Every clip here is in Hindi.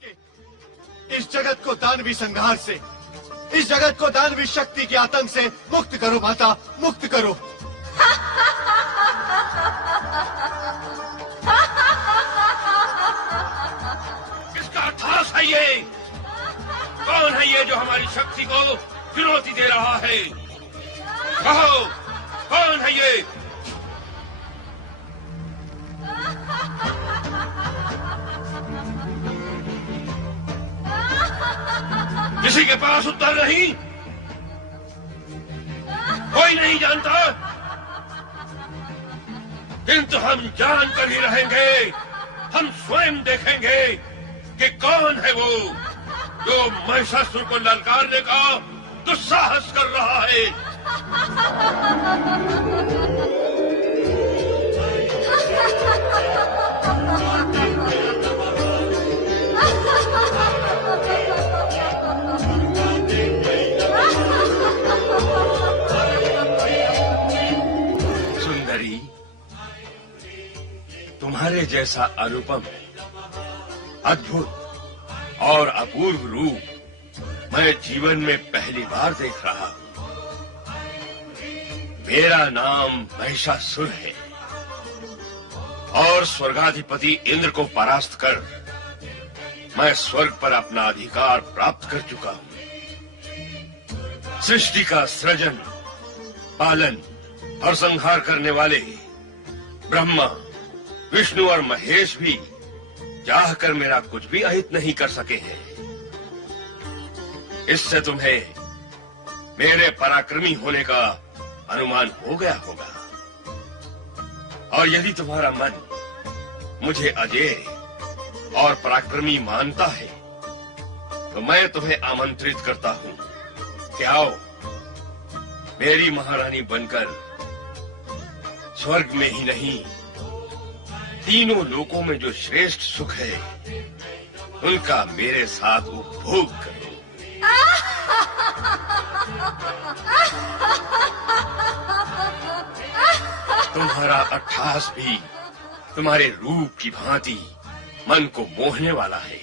इस जगत को दानवी संहार से, इस जगत को दानवी शक्ति के आतंक से मुक्त करो माता, मुक्त करो। किसका अट्ठास है ये? कौन है ये जो हमारी शक्ति को चुनौती दे रहा है? कहो, कौन है ये? किसी के पास उत्तर नहीं? कोई नहीं जानता? किंतु हम जान कर ही रहेंगे। हम स्वयं देखेंगे कि कौन है वो जो महिषासुर को ललकारने का दुस्साहस कर रहा है। सुंदरी, तुम्हारे जैसा अनुपम, अद्भुत और अपूर्व रूप मैं जीवन में पहली बार देख रहा हूं। मेरा नाम महिषासुर है और स्वर्गाधिपति इंद्र को परास्त कर मैं स्वर्ग पर अपना अधिकार प्राप्त कर चुका हूं। सृष्टि का सृजन, पालन और संहार करने वाले ब्रह्मा, विष्णु और महेश भी चाह कर मेरा कुछ भी अहित नहीं कर सके हैं। इससे तुम्हें मेरे पराक्रमी होने का अनुमान हो गया होगा। और यदि तुम्हारा मन मुझे अजेय और पराक्रमी मानता है तो मैं तुम्हें आमंत्रित करता हूं कि आओ, मेरी महारानी बनकर स्वर्ग में ही नहीं, तीनों लोकों में जो श्रेष्ठ सुख है उनका मेरे साथ उपभोग करो। तुम्हारा अट्ठास भी तुम्हारे रूप की भांति मन को मोहने वाला है।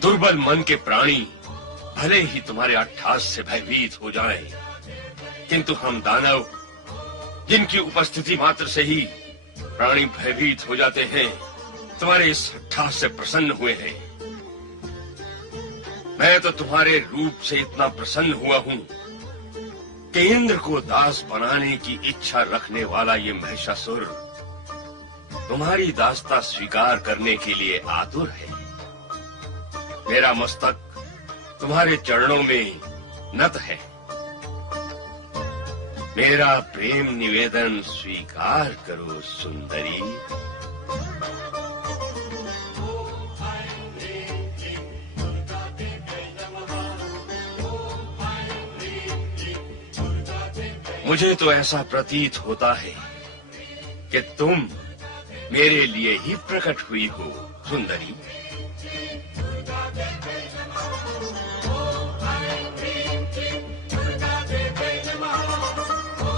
दुर्बल मन के प्राणी भले ही तुम्हारे अट्ठास से भयभीत हो जाएं, किंतु हम दानव, जिनकी उपस्थिति मात्र से ही प्राणी भयभीत हो जाते हैं, तुम्हारे इस अट्ठास से प्रसन्न हुए हैं। मैं तो तुम्हारे रूप से इतना प्रसन्न हुआ हूं कि इंद्र को दास बनाने की इच्छा रखने वाला ये महिषासुर तुम्हारी दासता स्वीकार करने के लिए आतुर है। मेरा मस्तक तुम्हारे चरणों में नत है। मेरा प्रेम निवेदन स्वीकार करो सुंदरी। मुझे तो ऐसा प्रतीत होता है कि तुम मेरे लिए ही प्रकट हुई हो सुंदरी।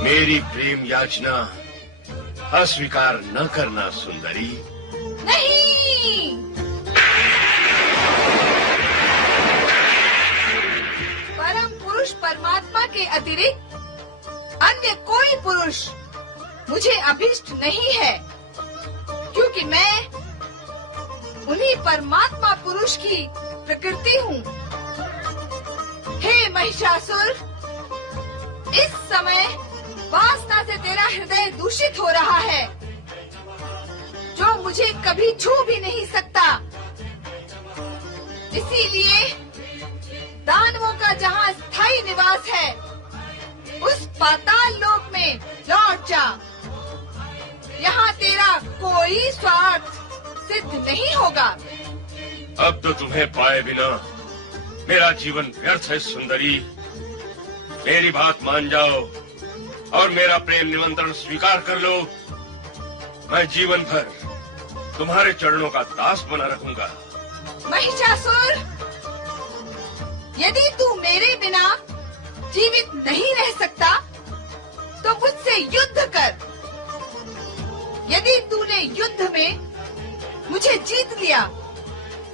मेरी प्रेम याचना अस्वीकार न करना सुंदरी। नहीं, परम पुरुष परमात्मा के अतिरिक्त अन्य कोई पुरुष मुझे अभिष्ट नहीं है, क्योंकि मैं उन्हीं परमात्मा पुरुष की प्रकृति हूँ। हे महिषासुर, इस समय वासना से तेरा हृदय दूषित हो रहा है, जो मुझे कभी छू भी नहीं सकता। इसीलिए दानवों का जहाँ स्थायी निवास है, उस पाताल लोक में लौट जा। यहाँ तेरा कोई स्वार्थ सिद्ध नहीं होगा। अब तो तुम्हें पाए बिना मेरा जीवन व्यर्थ है सुंदरी। मेरी बात मान जाओ और मेरा प्रेम निमंत्रण स्वीकार कर लो। मैं जीवन भर तुम्हारे चरणों का दास बना रहूंगा। महिषासुर, यदि तू मेरे बिना जीवित नहीं रह सकता तो मुझसे युद्ध कर। यदि तूने युद्ध में मुझे जीत लिया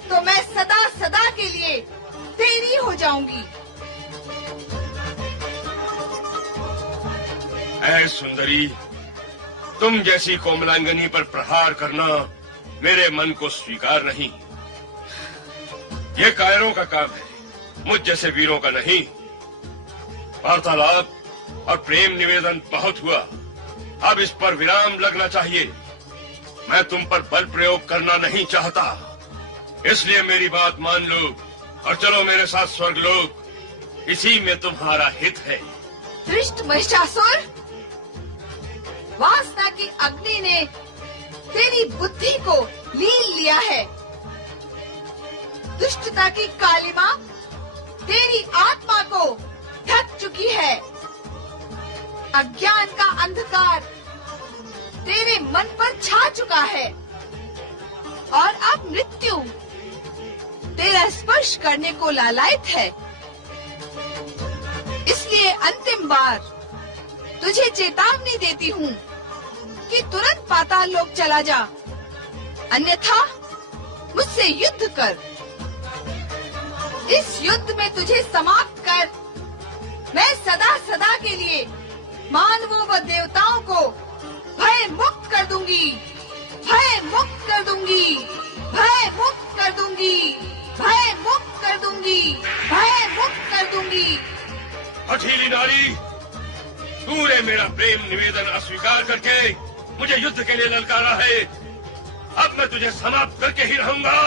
तो मैं सदा सदा के लिए तेरी हो जाऊंगी। ऐ सुंदरी, तुम जैसी कोमलांगनी पर प्रहार करना मेरे मन को स्वीकार नहीं। ये कायरों का काम है, मुझ जैसे वीरों का नहीं। वार्तालाप और प्रेम निवेदन बहुत हुआ, अब इस पर विराम लगना चाहिए। मैं तुम पर बल प्रयोग करना नहीं चाहता, इसलिए मेरी बात मान लो और चलो मेरे साथ स्वर्गलोक। इसी में तुम्हारा हित है। दुष्ट महिषासुर, वासना की अग्नि ने तेरी बुद्धि को लीन लिया है। दुष्टता की कालिमा तेरी आत्मा को ढक चुकी है। अज्ञान का अंधकार तेरे मन पर छा चुका है और अब मृत्यु तेरा स्पर्श करने को लालायित है। इसलिए अंतिम बार तुझे चेतावनी देती हूँ कि तुरंत पाताल लोक चला जा, अन्यथा मुझसे युद्ध कर। इस युद्ध में तुझे समाप्त कर मैं सदा सदा के लिए मानवों व देवताओं को भय मुक्त कर दूंगी, भय मुक्त कर दूंगी, भय मुक्त कर दूंगी, भय मुक्त कर दूंगी, भय मुक्त कर दूंगी। हठीली नारी, तूने मेरा प्रेम निवेदन अस्वीकार करके मुझे युद्ध के लिए ललकारा है। अब मैं तुझे समाप्त करके ही रहूंगा।